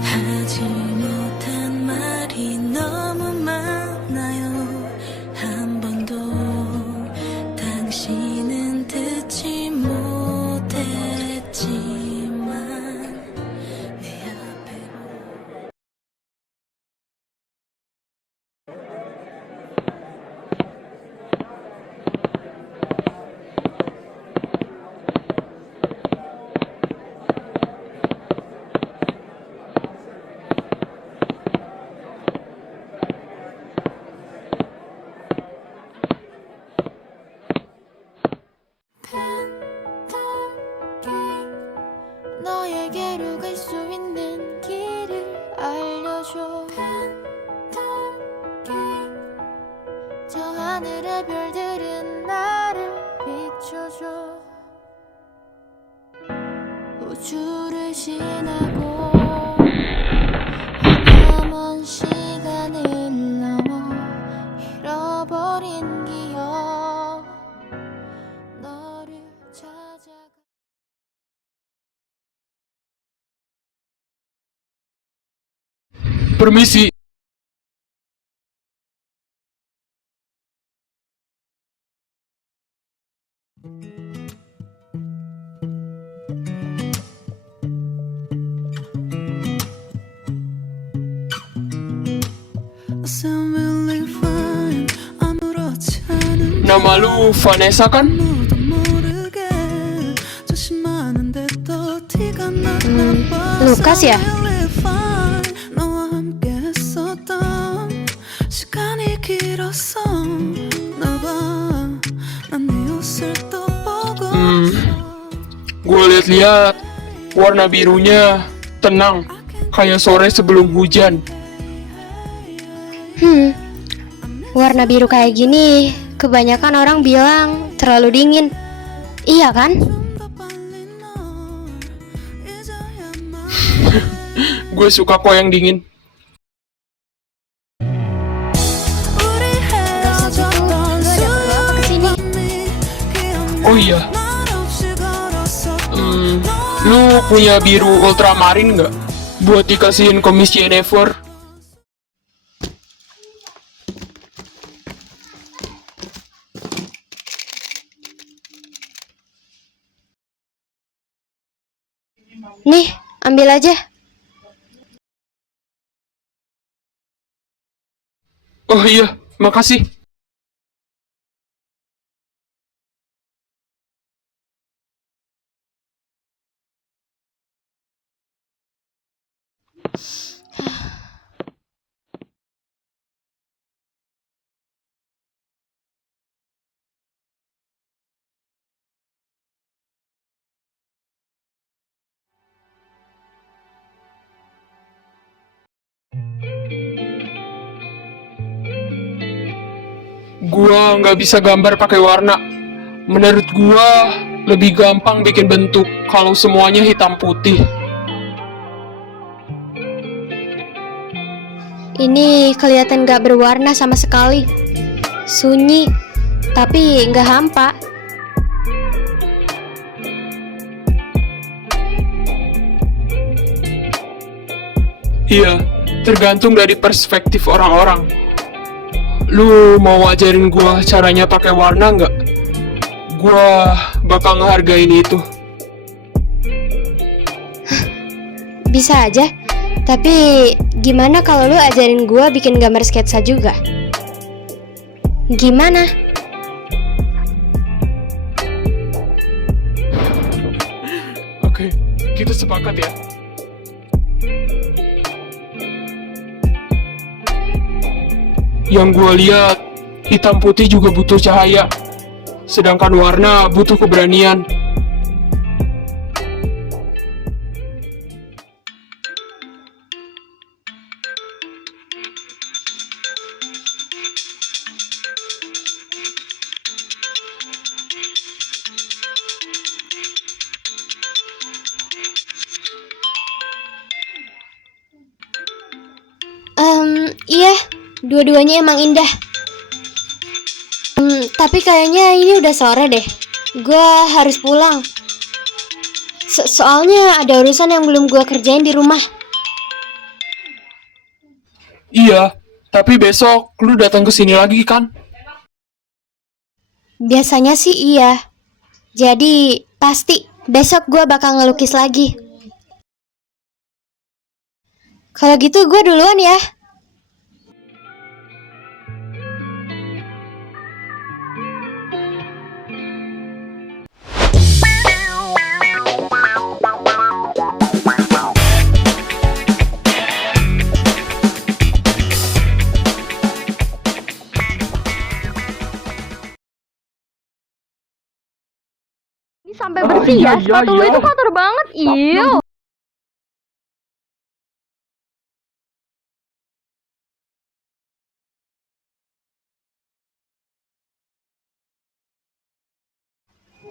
하지 못한 말이 너무 많아요. 한 번도 당신은 듣지 못했지만 내 앞에 너에게로 갈 수 있는 길을 알려줘. 저 하늘의 별들은 나를 비춰줘. 우주를 지나고 남은 시간을 넘어 잃어버린 기억 너를 찾아가. Permisi. Nama lu Vanessa kan? Lukas ya? Gue liat-liat warna birunya tenang, kayak sore sebelum hujan. Warna biru kayak gini kebanyakan orang bilang terlalu dingin. Iya kan? Gue suka kok yang dingin. Gak usah gitu, lu ada perlu apa kesini? Oh iya, lu punya biru ultramarin nggak? Buat dikasihin ke Miss Jennifer. Nih, ambil aja. Oh iya, makasih. Gua nggak bisa gambar pakai warna. Menurut gua lebih gampang bikin bentuk kalau semuanya hitam putih. Ini kelihatan gak berwarna sama sekali. Sunyi, tapi gak hampa. Iya, tergantung dari perspektif orang-orang. Lu mau ajarin gua caranya pakai warna nggak? Gua bakal ngehargain itu. Bisa aja. Tapi gimana kalau lu ajarin gua bikin gambar sketsa juga? Gimana? Oke, kita sepakat ya. Yang gua lihat, hitam putih juga butuh cahaya. Sedangkan warna butuh keberanian. Iya, dua-duanya emang indah. Tapi kayaknya ini udah sore deh. Gua harus pulang. Soalnya ada urusan yang belum gua kerjain di rumah. Iya, tapi besok lu datang ke sini lagi kan? Biasanya sih iya. Jadi pasti besok gua bakal ngelukis lagi. Kalau gitu gua duluan ya. Ini sampai bersih ya, sepatu lu itu kotor banget, iyo.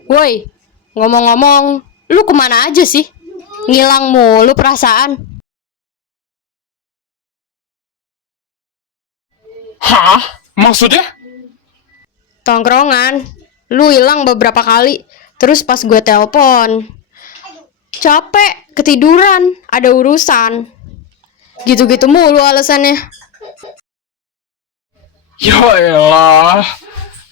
Woi, ngomong-ngomong, lu kemana aja sih? Ngilang mulu perasaan. Hah? Maksudnya? Tongkrongan, lu hilang beberapa kali. Terus pas gue telepon, capek, ketiduran, ada urusan. Gitu-gitu mulu alasannya. Ya elah.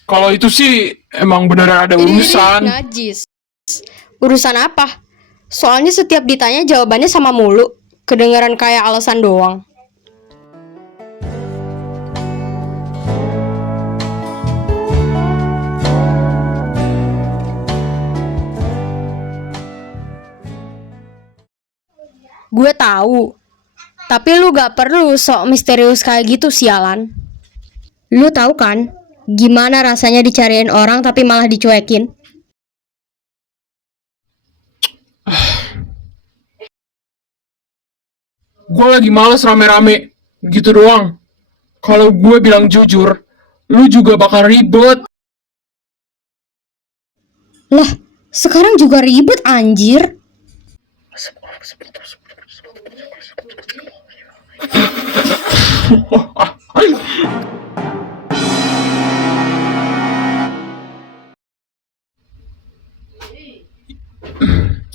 Kalau itu sih emang beneran ada urusan. Najis. Urusan apa? Soalnya setiap ditanya jawabannya sama mulu. Kedengaran kayak alasan doang. Gue tahu. Tapi lu gak perlu sok misterius kayak gitu, sialan. Lu tahu kan gimana rasanya dicariin orang tapi malah dicuekin? Gue lagi males rame-rame. Gitu doang. Kalau gue bilang jujur, lu juga bakal ribet. Lah, sekarang juga ribet anjir.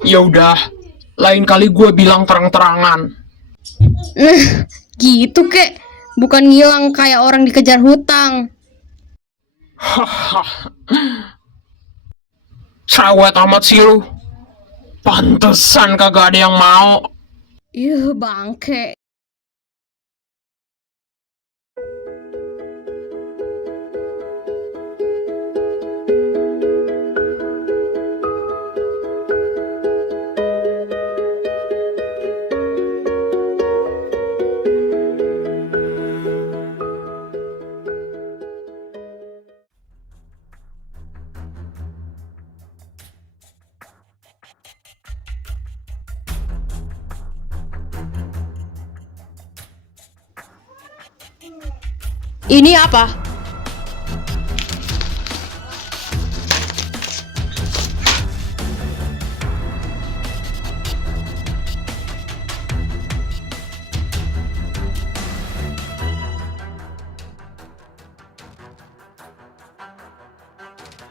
Ya udah, lain kali gue bilang terang-terangan. Nah, gitu kek. Bukan ngilang kayak orang dikejar hutang. Cerewet amat sih lu. Pantesan kagak ada yang mau. Ih, bangke. Ini apa?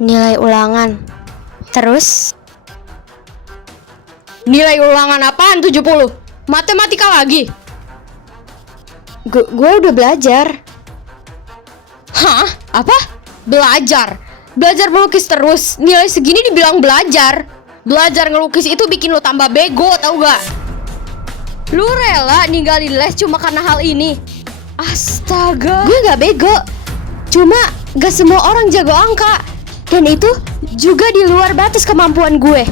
Nilai ulangan. Terus? Nilai ulangan apaan 70? Matematika lagi? Gue udah belajar. Hah? Apa? Belajar? Belajar melukis terus? Nilai segini dibilang belajar? Belajar ngelukis itu bikin lo tambah bego, tau gak? Lu rela ninggalin les cuma karena hal ini? Astaga. Gue gak bego. Cuma gak semua orang jago angka. Dan itu juga di luar batas kemampuan gue.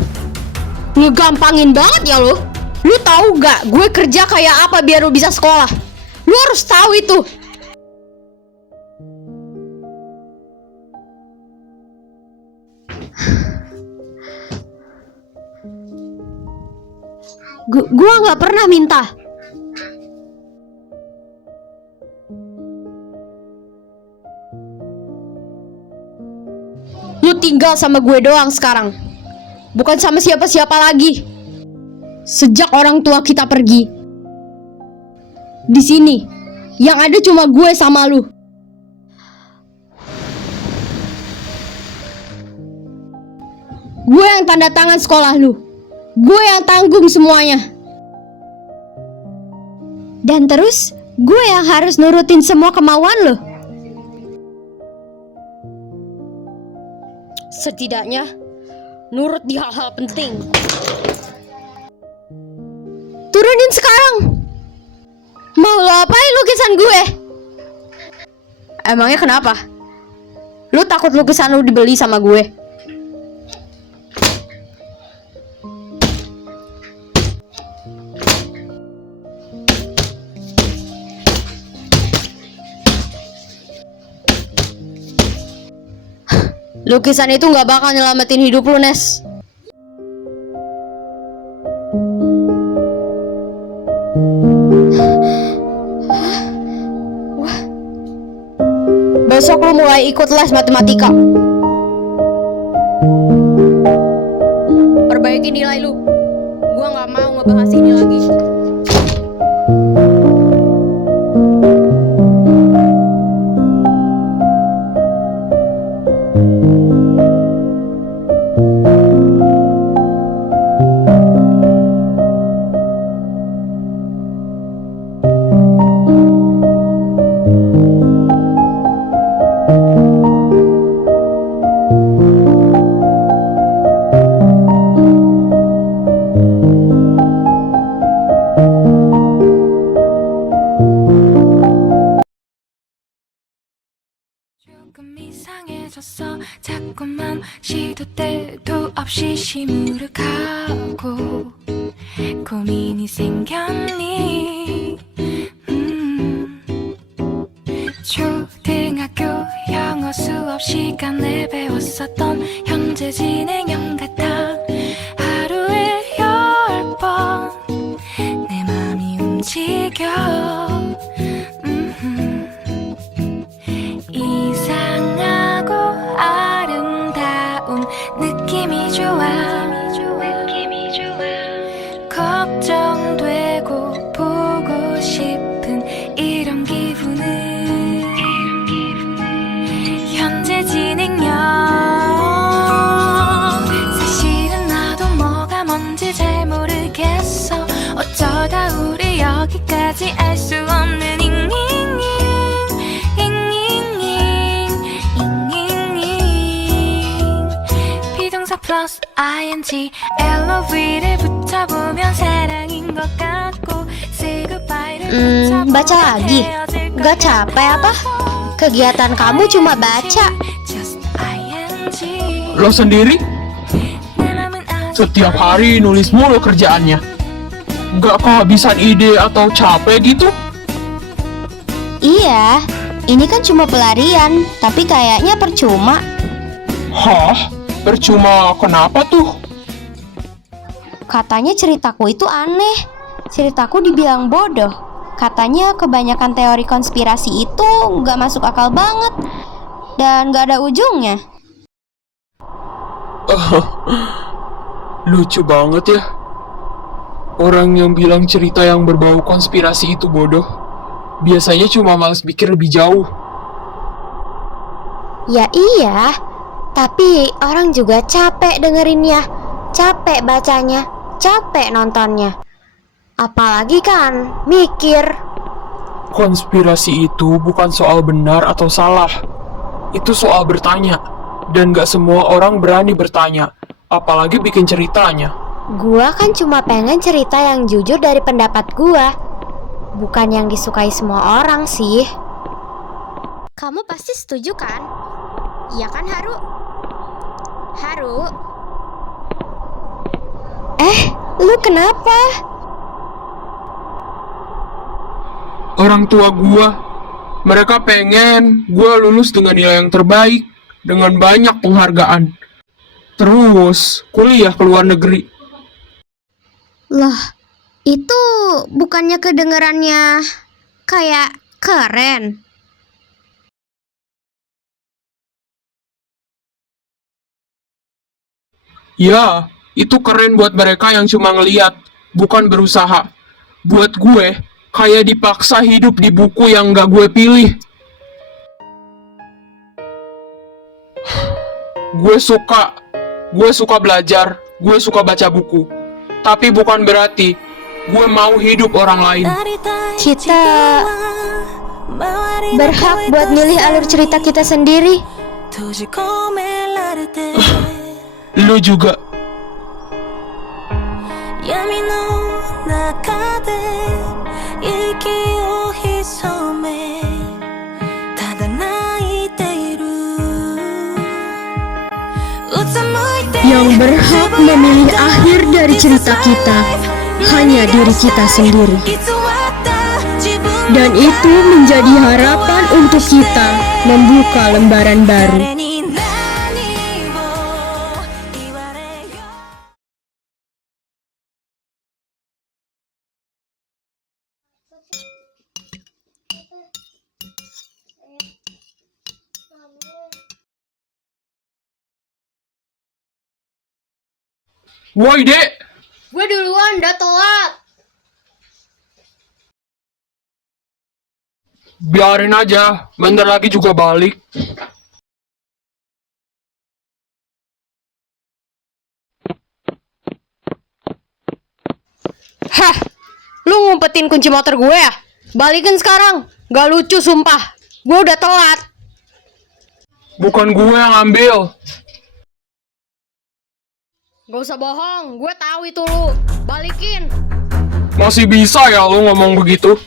Ngegampangin banget ya lo. Lu tahu gak gue kerja kayak apa biar lu bisa sekolah? Lu harus tahu itu. Gua nggak pernah minta. Lu tinggal sama gue doang sekarang. Bukan sama siapa-siapa lagi. Sejak orang tua kita pergi. Di sini yang ada cuma gue sama lu. Gue yang tanda tangan sekolah lu. Gue yang tanggung semuanya. Dan terus, gue yang harus nurutin semua kemauan lo. Setidaknya, nurut di hal-hal penting. Turunin sekarang. Mau lo apain lukisan gue? Emangnya kenapa? Lu takut lukisan lu dibeli sama gue? Lukisan itu gak bakal nyelamatin hidup lu, Nes. Besok lu mulai ikut les matematika. Perbaiki nilai lu. Gua gak mau ngebahas ini lagi. 조금 이상해졌어 자꾸만 시도 때도 없이 시무룩하고 고민이 생겼니 초등학교 영어 수업 시간에 배웠었던 현재 진행형 같아 하루에 10번 내 맘이 움직여 이상하고 아름다운 느낌이 좋아 걱정되고 보고 싶은 이런 기분은 현재 진행형 사실은 나도 뭐가 뭔지 잘 모르겠어 어쩌다 우리 여기까지 알 수 없는 플러스 ing LOV를 붙여보면 사랑인 것 같고 say goodbye를 붙여보면 baca lagi? Gak capek apa? Kegiatan kamu cuma baca. just ing Lo sendiri? 내 맘은 아직 Setiap hari nulis mulu kerjaannya. Nggak kehabisan ide atau capek gitu? Iya, ini kan cuma pelarian, tapi kayaknya percuma. Hah? Percuma kenapa tuh? Katanya ceritaku itu aneh. Ceritaku dibilang bodoh. Katanya kebanyakan teori konspirasi itu nggak masuk akal banget dan nggak ada ujungnya. Lucu banget ya. Orang yang bilang cerita yang berbau konspirasi itu bodoh biasanya cuma malas pikir lebih jauh. Ya iya, tapi orang juga capek dengerinnya, capek bacanya, capek nontonnya. Apalagi kan mikir. Konspirasi itu bukan soal benar atau salah. Itu soal bertanya. Dan gak semua orang berani bertanya, apalagi bikin ceritanya. Gua kan cuma pengen cerita yang jujur dari pendapat gua, bukan yang disukai semua orang sih. Kamu pasti setuju kan? Iya kan, Haru? Haru? Lu kenapa? Orang tua mereka pengen gua lulus dengan nilai yang terbaik, dengan banyak penghargaan. Terus kuliah ke luar negeri. Lah, itu bukannya kedengarannya kayak keren? Ya, itu keren buat mereka yang cuma ngeliat, bukan berusaha. Buat gue, kayak dipaksa hidup di buku yang gak gue pilih. Gue suka Gue suka belajar, gue suka baca buku. Tapi bukan berarti gue mau hidup orang lain. Kita berhak buat milih alur cerita kita sendiri. Lu juga. Yang berhak memilih akhir dari cerita kita hanya diri kita sendiri. Dan itu menjadi harapan untuk kita membuka lembaran baru. Woi, Dek. Gue duluan, udah telat. Biarin aja, bentar lagi juga balik. Hah, lu ngumpetin kunci motor gue ya? Balikin sekarang, gak lucu sumpah. Gue udah telat. Bukan gue yang ambil. Gak usah bohong, gue tahu itu lu. Balikin. Masih bisa ya lu ngomong begitu?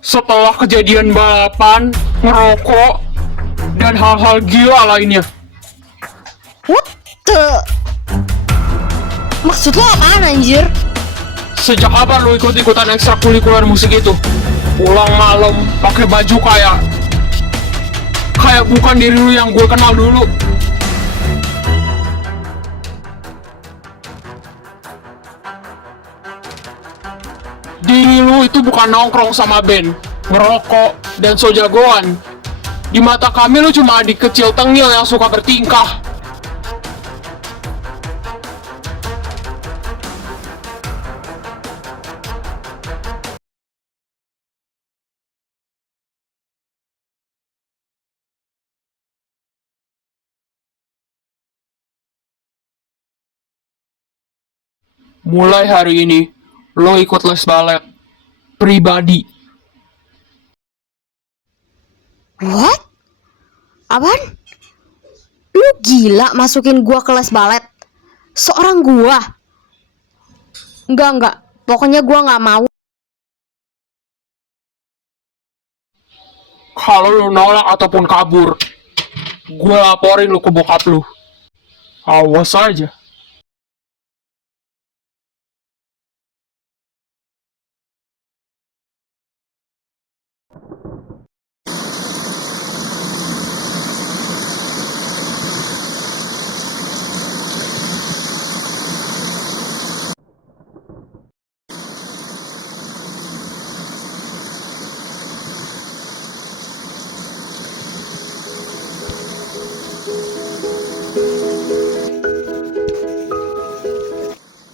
Setelah kejadian balapan, ngerokok, dan hal-hal gila lainnya. What the? Maksud lo apaan anjir? Sejak kapan lu ikut-ikutan ekstrakurikuler musik itu? Pulang malam, pakai baju kayak bukan diri lu yang gue kenal dulu. Diri lu itu bukan nongkrong sama band, ngerokok, dan so jagoan. Di mata kami lu cuma adik kecil tengil yang suka bertingkah. Mulai hari ini, lo ikut les balet pribadi. What? Apaan? Lu gila masukin gua ke les balet? Seorang gua? Enggak. Pokoknya gua nggak mau. Kalau lo nolak ataupun kabur, gue laporin lo ke bokap lo. Awas aja.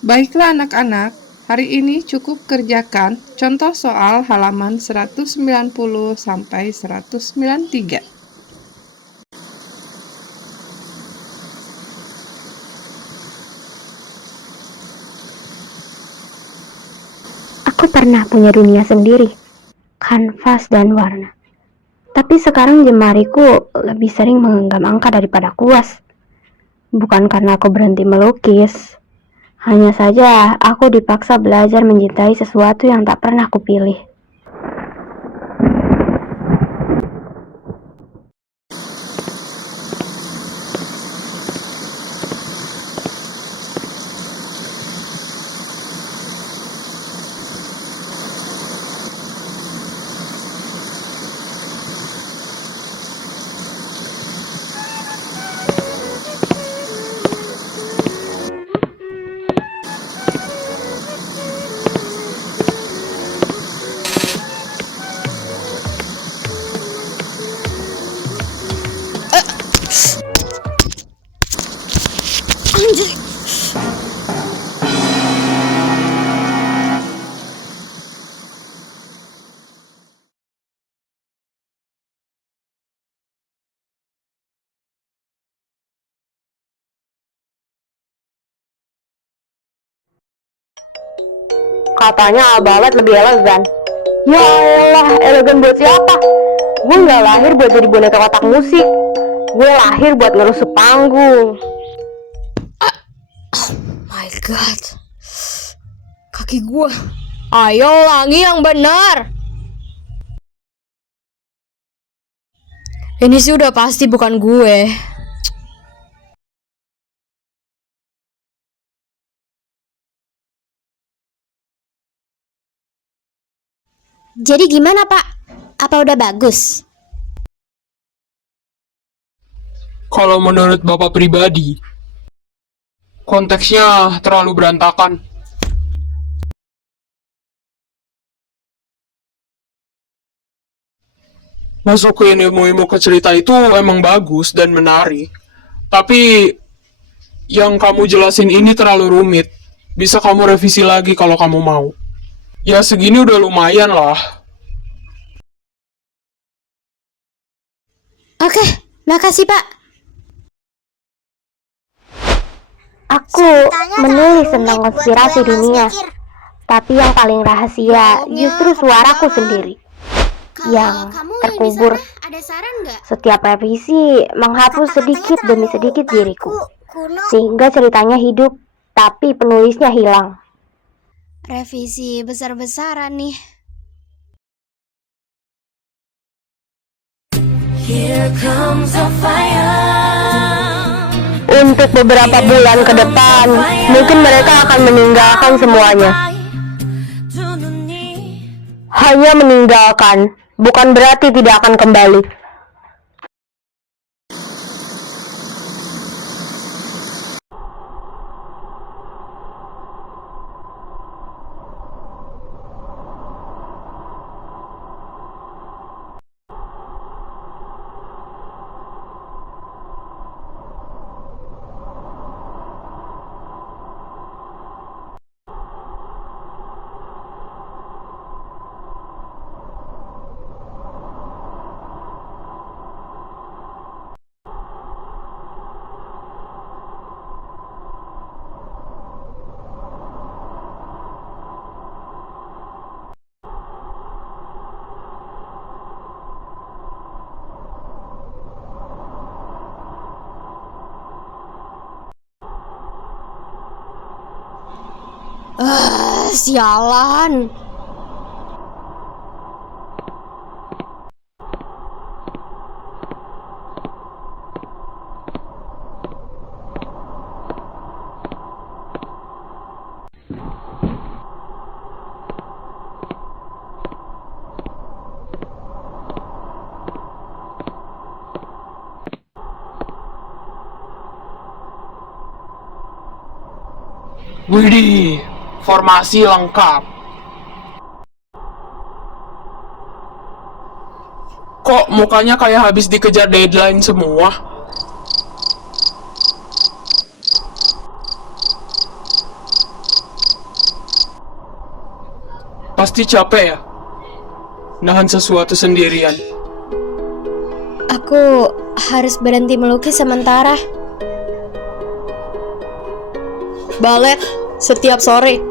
Baiklah anak-anak, hari ini cukup kerjakan contoh soal halaman 190 sampai 193. Aku pernah punya dunia sendiri, kanvas dan warna. Tapi sekarang jemariku lebih sering menggenggam angka daripada kuas. Bukan karena aku berhenti melukis. Hanya saja aku dipaksa belajar mencintai sesuatu yang tak pernah kupilih. Katanya balet lebih elegan. Ya elah, elegan buat siapa? Gue nggak lahir buat jadi boneka kotak musik. Gue lahir buat ngerusuk panggung. My God, kaki gua. Ayo ulangi yang benar. Ini sih udah pasti bukan gue. Jadi gimana, Pak? Apa udah bagus? Kalau menurut Bapak pribadi, konteksnya terlalu berantakan. Masukin ilmu-ilmu ke cerita itu emang bagus dan menarik. Tapi yang kamu jelasin ini terlalu rumit. Bisa kamu revisi lagi kalau kamu mau. Ya segini udah lumayan lah. Oke, makasih, Pak. Aku menulis tentang konspirasi dunia. Tapi yang paling rahasia justru suaraku sendiri. Yang terkubur. Setiap revisi menghapus sedikit demi sedikit diriku. Sehingga ceritanya hidup, tapi penulisnya hilang. Revisi besar-besaran nih. Here comes the fire. Untuk beberapa bulan ke depan, mungkin mereka akan meninggalkan semuanya. Hanya meninggalkan, bukan berarti tidak akan kembali. Sialan. Widih, formasi lengkap. Kok mukanya kayak habis dikejar deadline semua? Pasti capek ya? Nahan sesuatu sendirian. Aku harus berhenti melukis sementara. Balet setiap sore.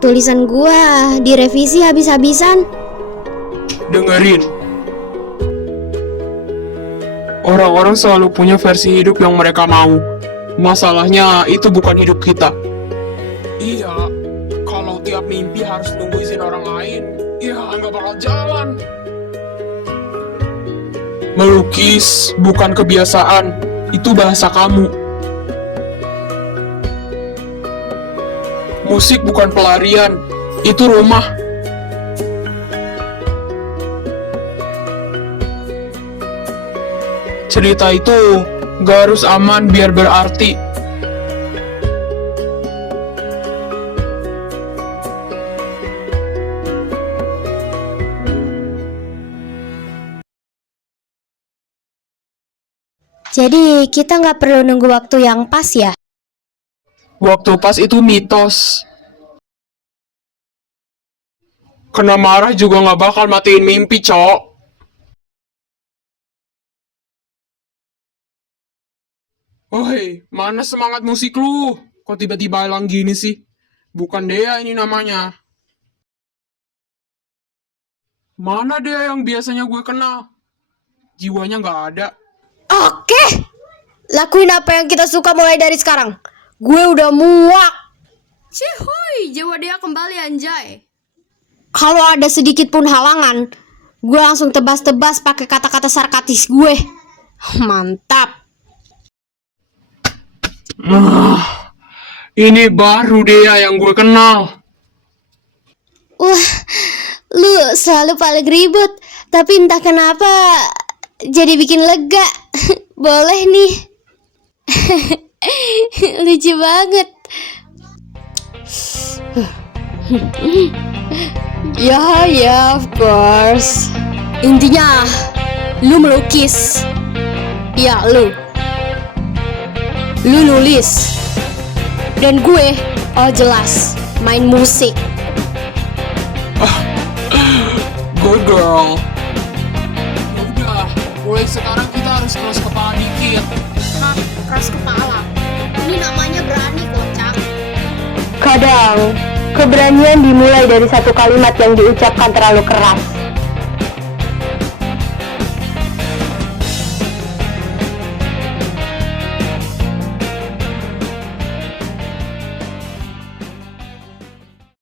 Tulisan gua direvisi habis-habisan. Dengerin. Orang-orang selalu punya versi hidup yang mereka mau. Masalahnya itu bukan hidup kita. Iya, kalau tiap mimpi harus nunggu izin orang lain, ya nggak bakal jalan. Melukis bukan kebiasaan, itu bahasa kamu. Musik bukan pelarian, itu rumah. Cerita itu gak harus aman biar berarti. Jadi kita nggak perlu nunggu waktu yang pas ya? Waktu pas itu mitos. Kena marah juga gak bakal matiin mimpi, cok. Woi, mana semangat musik lu? kok tiba-tiba hilang gini sih? Bukan Dea ini namanya. Mana Dea yang biasanya gue kenal? Jiwanya nggak ada. Oke, lakuin apa yang kita suka mulai dari sekarang. Gue udah muak. Cihuy, jiwa dia kembali anjay. Kalau ada sedikit pun halangan, gue langsung tebas-tebas pakai kata-kata sarkastis gue. Mantap. Ini baru Dea yang gue kenal. Wah, lu selalu paling ribut. Tapi entah kenapa jadi bikin lega. Boleh nih. Lucu banget. Ya, of course. Intinya, lu melukis. Ya, lu nulis. Dan gue, oh jelas, main musik. Good girl. Udah, mulai sekarang kita harus keras kepala dikit. Keras kepala. Ini namanya berani, kocak. Kadang, keberanian dimulai dari satu kalimat yang diucapkan terlalu keras.